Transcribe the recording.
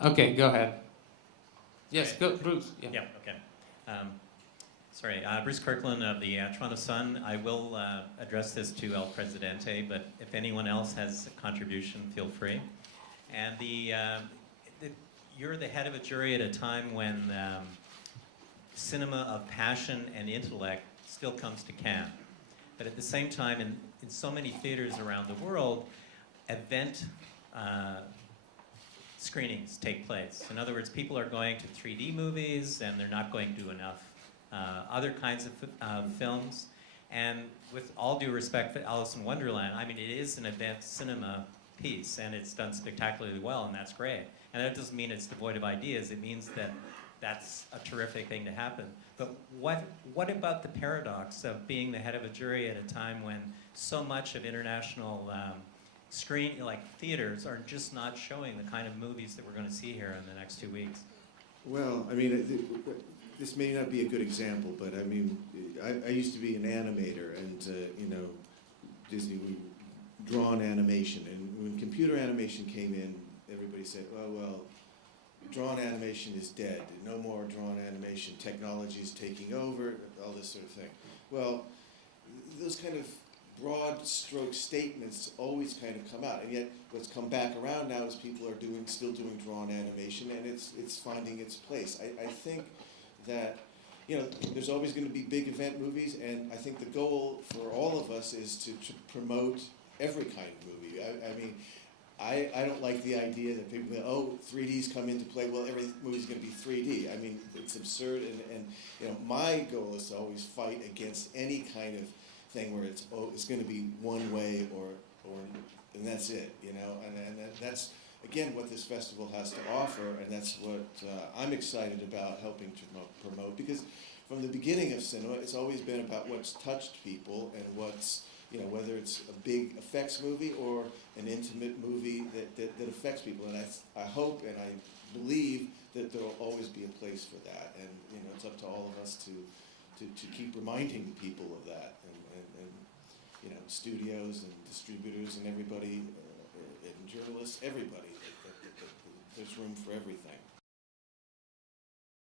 Okay, go ahead. Yes, Okay. go, Bruce. Yeah. Yeah, okay. Bruce Kirkland of the Toronto Sun. I will address this to El Presidente, but if anyone else has a contribution, feel free. And you're the head of a jury at a time when cinema of passion and intellect still comes to Cannes. But at the same time, in so many theaters around the world, event screenings take place. In other words, people are going to 3D movies and they're not going to enough other kinds of films. And with all due respect for Alice in Wonderland, I mean, it is an event cinema piece and it's done spectacularly well, and that's great. And that doesn't mean it's devoid of ideas. It means that that's a terrific thing to happen. But what about the paradox of being the head of a jury at a time when so much of international theaters are just not showing the kind of movies that we're going to see here in the next 2 weeks? Well, I mean, this may not be a good example, but I mean, I used to be an animator, and Disney, drawn animation, and when computer animation came in, everybody said, oh, well, drawn animation is dead. No more drawn animation. Technology is taking over, all this sort of thing. Well, those kind of broad stroke statements always kind of come out, and yet what's come back around now is people are still doing drawn animation, and it's finding its place. I think that there's always going to be big event movies, and I think the goal for all of us is to promote every kind of movie. I mean, I don't like the idea that people go, oh, 3D's come into play, well, every movie's going to be 3D. I mean, it's absurd, and my goal is to always fight against any kind of thing where it's going to be one way and that's it, and that's again what this festival has to offer, and that's what I'm excited about helping to promote, because from the beginning of cinema, it's always been about what's touched people and what's, whether it's a big effects movie or an intimate movie that affects people, and I hope and I believe that there will always be a place for that, and it's up to all of us to keep reminding people of that, and studios and distributors and everybody, and journalists, everybody, that there's room for everything.